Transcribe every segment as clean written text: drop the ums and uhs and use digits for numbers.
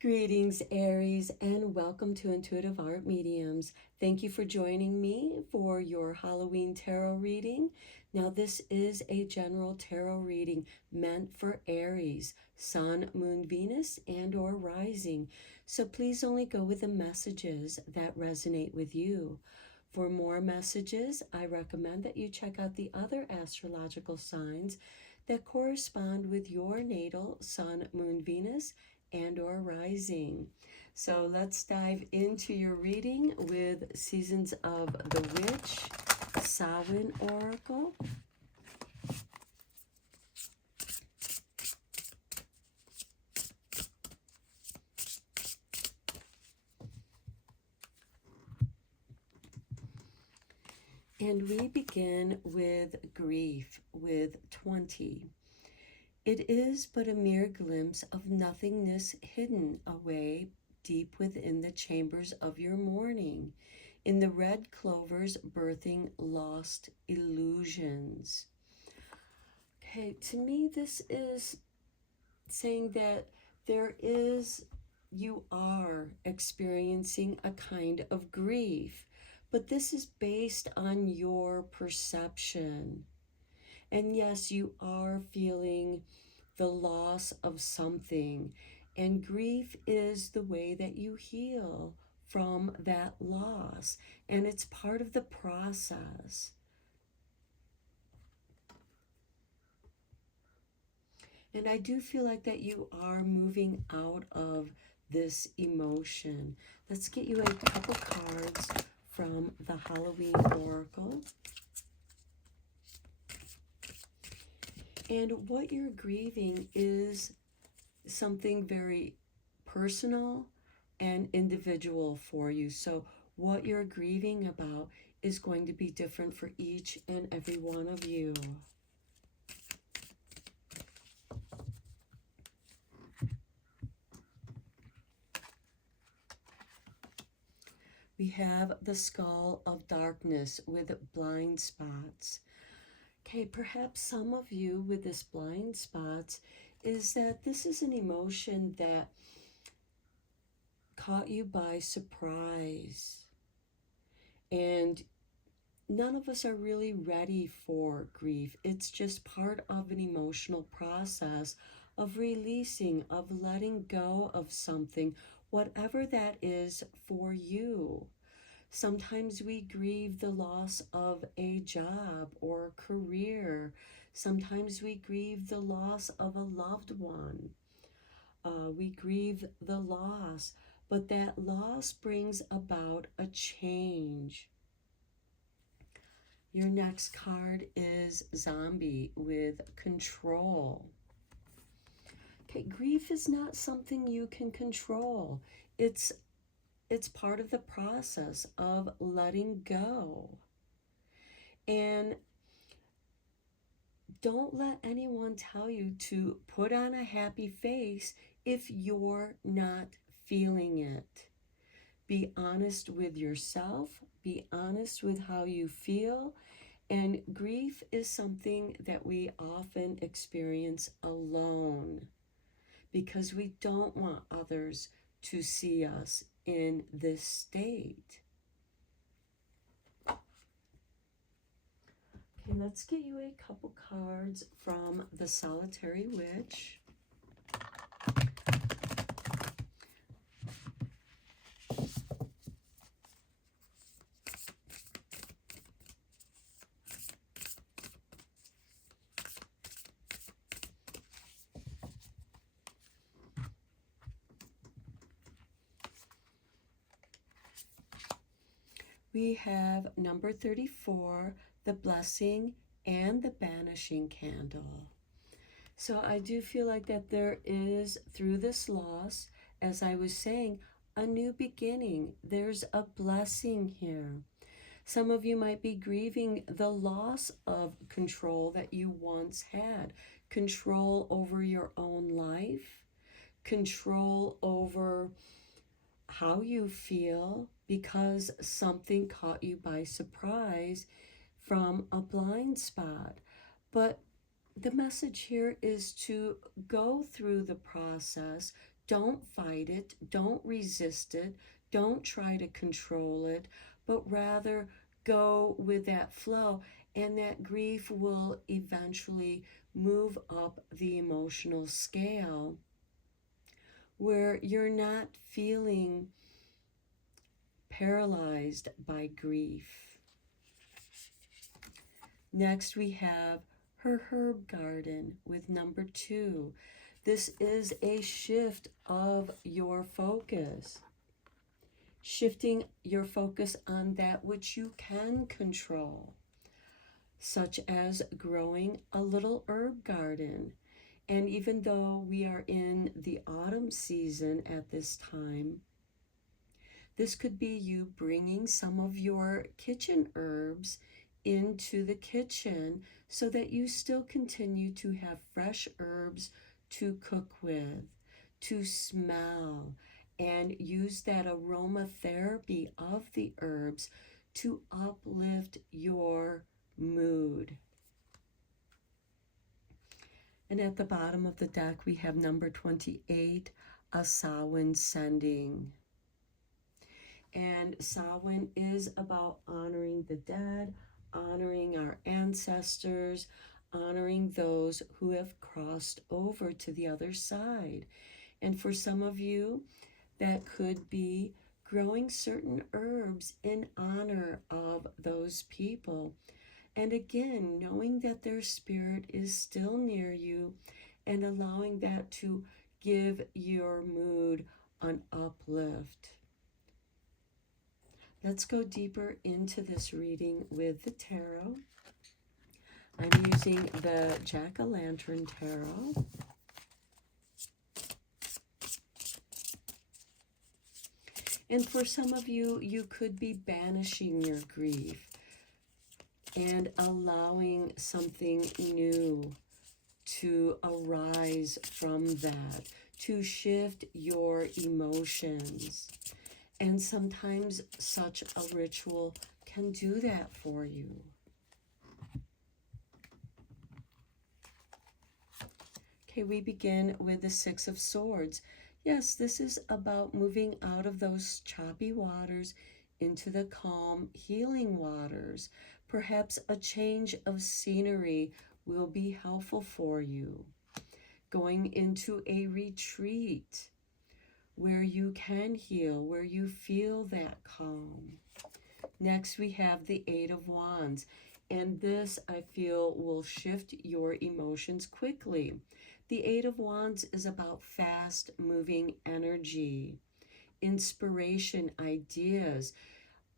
Greetings, Aries, and welcome to Intuitive Art Mediums. Thank you for joining me for your Halloween tarot reading. Now, this is a general tarot reading meant for Aries, Sun, Moon, Venus, and or Rising. So please only go with the messages that resonate with you. For more messages, I recommend that you check out the other astrological signs that correspond with your natal Sun, Moon, Venus, and or rising. So let's dive into your reading with Seasons of the Witch, Samhain Oracle. And we begin with grief, with 20. It is but a mere glimpse of nothingness hidden away deep within the chambers of your mourning, in the red clovers birthing lost illusions. Okay, to me, this is saying that you are experiencing a kind of grief, but this is based on your perception. And yes, you are feeling the loss of something, and grief is the way that you heal from that loss, and it's part of the process. And I do feel like that you are moving out of this emotion. Let's get you a couple cards from the Halloween Oracle. And what you're grieving is something very personal and individual for you. So what you're grieving about is going to be different for each and every one of you. We have the Skull of Darkness with blind spots. Okay, perhaps some of you with this blind spots is that this is an emotion that caught you by surprise. And none of us are really ready for grief. It's just part of an emotional process of releasing, of letting go of something, whatever that is for you. Sometimes we grieve the loss of a job or career. Sometimes we grieve the loss of a loved one. We grieve the loss, but that loss brings about a change. Your next card is Zombie with Control. Okay, grief is not something you can control. It's part of the process of letting go. And don't let anyone tell you to put on a happy face if you're not feeling it. Be honest with yourself. Be honest with how you feel. And grief is something that we often experience alone because we don't want others to see us in this state. Okay, let's get you a couple cards from the Solitary Witch. We have number 34, the Blessing and the Banishing Candle. So I do feel like that there is, through this loss, as I was saying, a new beginning. There's a blessing here. Some of you might be grieving the loss of control that you once had. Control over your own life, control over how you feel because something caught you by surprise from a blind spot. But the message here is to go through the process, Don't fight it, don't resist it, don't try to control it, but rather go with that flow, and that grief will eventually move up the emotional scale where you're not feeling paralyzed by grief. Next, we have her herb garden with number 2. This is a shift of your focus. Shifting your focus on that which you can control, such as growing a little herb garden. And even though we are in the autumn season at this time, this could be you bringing some of your kitchen herbs into the kitchen so that you still continue to have fresh herbs to cook with, to smell, and use that aromatherapy of the herbs to uplift your mood. And at the bottom of the deck, we have number 28, a Samhain sending. And Samhain is about honoring the dead, honoring our ancestors, honoring those who have crossed over to the other side. And for some of you, that could be growing certain herbs in honor of those people. And again, knowing that their spirit is still near you and allowing that to give your mood an uplift. Let's go deeper into this reading with the tarot. I'm using the Jack-o'-lantern tarot. And for some of you, you could be banishing your grief and allowing something new to arise from that, to shift your emotions. And sometimes such a ritual can do that for you. Okay, we begin with the Six of Swords. Yes, this is about moving out of those choppy waters into the calm, healing waters. Perhaps a change of scenery will be helpful for you. Going into a retreat where you can heal, where you feel that calm. Next, we have the Eight of Wands. And this, I feel, will shift your emotions quickly. The Eight of Wands is about fast-moving energy, inspiration, ideas,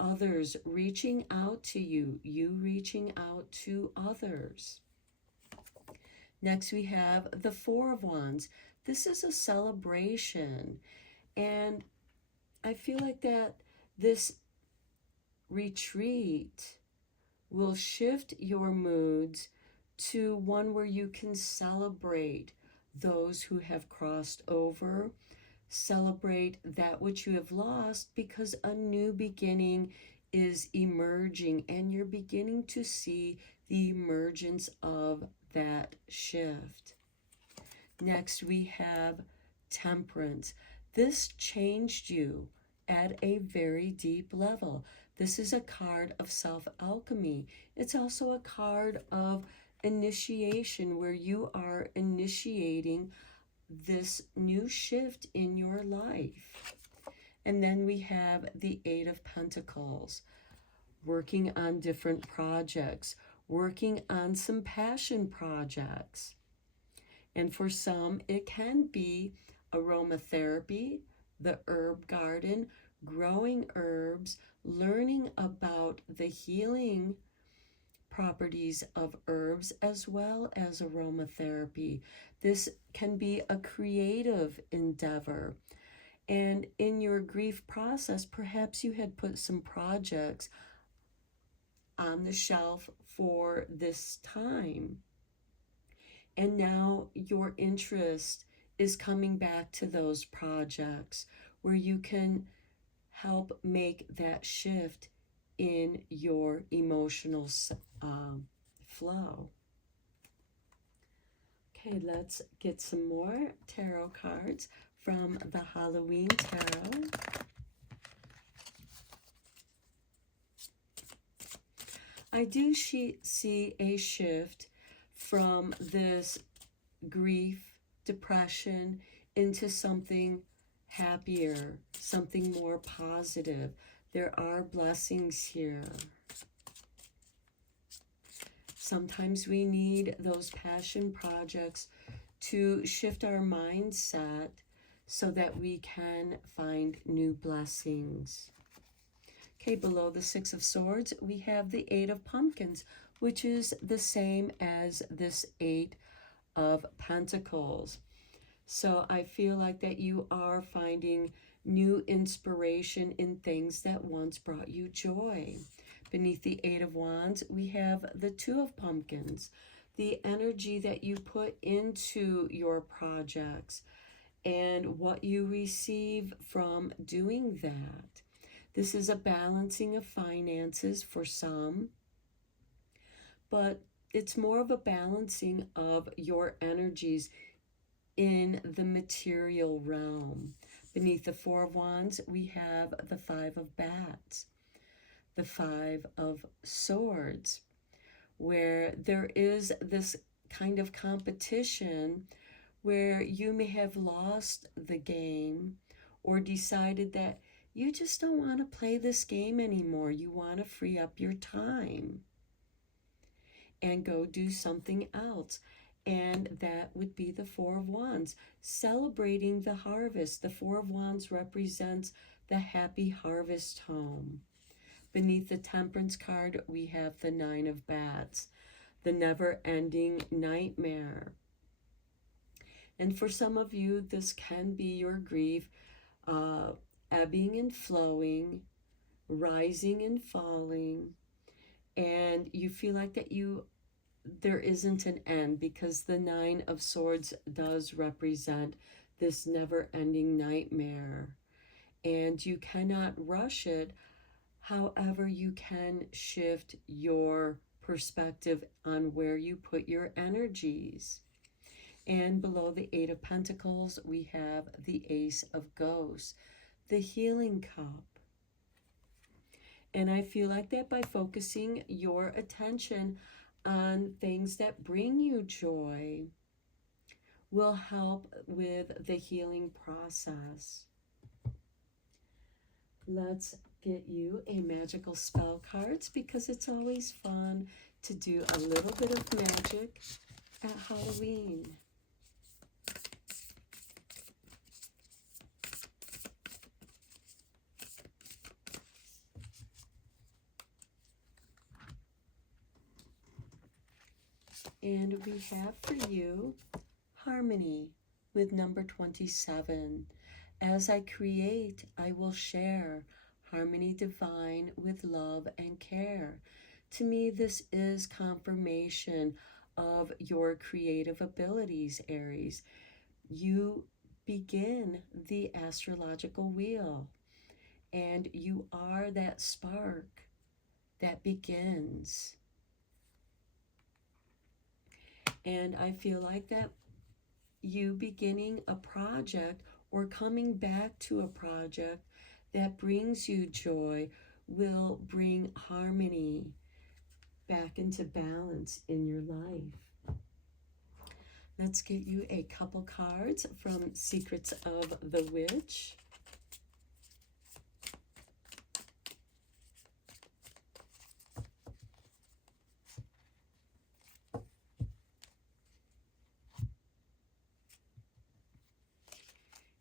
others reaching out to you, you reaching out to others. Next, we have the Four of Wands. This is a celebration. And I feel like that this retreat will shift your moods to one where you can celebrate those who have crossed over, celebrate that which you have lost, because a new beginning is emerging and you're beginning to see the emergence of that shift. Next, we have Temperance. This changed you at a very deep level. This is a card of self-alchemy. It's also a card of initiation, where you are initiating this new shift in your life. And then we have the Eight of Pentacles, working on different projects, working on some passion projects. And for some, it can be aromatherapy, the herb garden, growing herbs, learning about the healing properties of herbs as well as aromatherapy. This can be a creative endeavor. And in your grief process, perhaps you had put some projects on the shelf for this time. And now your interest is coming back to those projects where you can help make that shift in your emotional flow. Okay, let's get some more tarot cards from the Halloween Tarot. I do see a shift from this grief, depression, into something happier, something more positive. There are blessings here. Sometimes we need those passion projects to shift our mindset so that we can find new blessings. Okay, below the Six of Swords, we have the Eight of Pumpkins, which is the same as this Eight of Pentacles. So I feel like that you are finding new inspiration in things that once brought you joy. Beneath the Eight of Wands, we have the Two of Pumpkins, the energy that you put into your projects and what you receive from doing that. This is a balancing of finances for some, but it's more of a balancing of your energies in the material realm. Beneath the Four of Wands, we have the Five of Bats, the Five of Swords, where there is this kind of competition where you may have lost the game or decided that you just don't want to play this game anymore. You want to free up your time and go do something else. And that would be the Four of Wands, celebrating the harvest. The Four of Wands represents the happy harvest home. Beneath the Temperance card, we have the Nine of Bats, the never-ending nightmare. And for some of you, this can be your grief, ebbing and flowing, rising and falling, and you feel like that there isn't an end, because the Nine of Swords does represent this never-ending nightmare, and you cannot rush it. However, you can shift your perspective on where you put your energies. And below the Eight of Pentacles, we have the Ace of Ghosts, the healing cup. And I feel like that by focusing your attention on things that bring you joy will help with the healing process. Let's get you a magical spell cards, because it's always fun to do a little bit of magic at Halloween. And we have for you harmony with number 27. As I create, I will share harmony divine with love and care. To me, this is confirmation of your creative abilities, Aries. You begin the astrological wheel, and you are that spark that begins. And I feel like that you beginning a project or coming back to a project that brings you joy will bring harmony back into balance in your life. Let's get you a couple cards from Secrets of the Witch.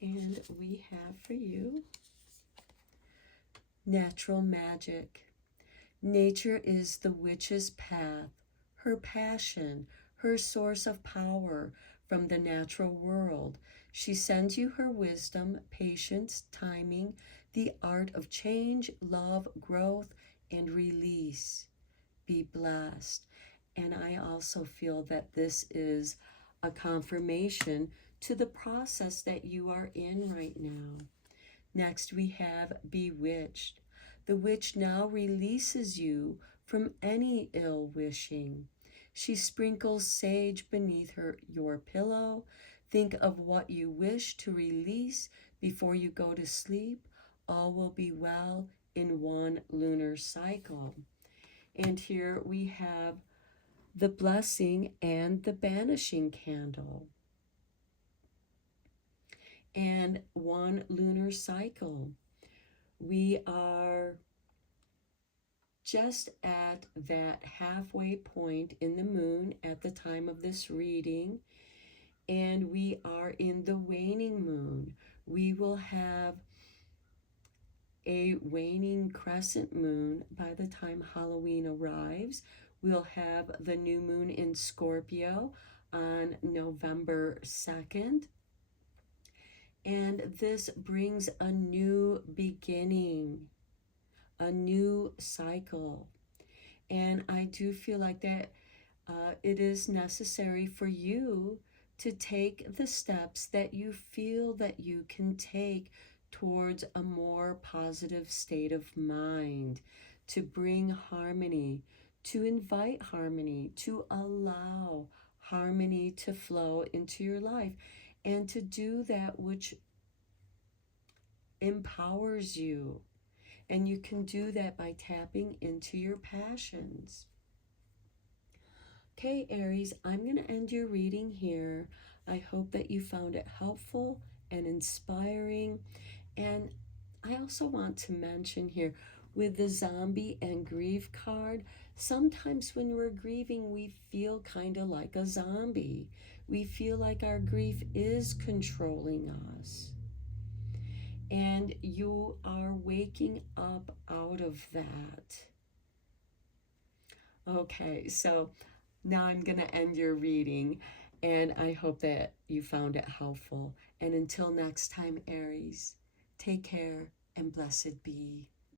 And we have for you natural magic. Nature is the witch's path, her passion, her source of power from the natural world. She sends you her wisdom, patience, timing, the art of change, love, growth, and release. Be blessed. And I also feel that this is a confirmation to the process that you are in right now. Next, we have bewitched. The witch now releases you from any ill wishing. She sprinkles sage beneath your pillow Think of what you wish to release before you go to sleep. All will be well in one lunar cycle. And here we have the blessing and the banishing candle. And one lunar cycle. We are just at that halfway point in the moon at the time of this reading, and we are in the waning moon. We will have a waning crescent moon by the time Halloween arrives. We'll have the new moon in Scorpio on November 2nd. And this brings a new beginning, a new cycle. And I do feel like that it is necessary for you to take the steps that you feel that you can take towards a more positive state of mind, to bring harmony, to invite harmony, to allow harmony to flow into your life, and to do that which empowers you. And you can do that by tapping into your passions. Okay, Aries, I'm going to end your reading here. I hope that you found it helpful and inspiring. And I also want to mention here with the zombie and grief card, sometimes when we're grieving, we feel kind of like a zombie. We feel like our grief is controlling us. And you are waking up out of that. Okay, so now I'm going to end your reading, and I hope that you found it helpful. And until next time, Aries, take care and blessed be.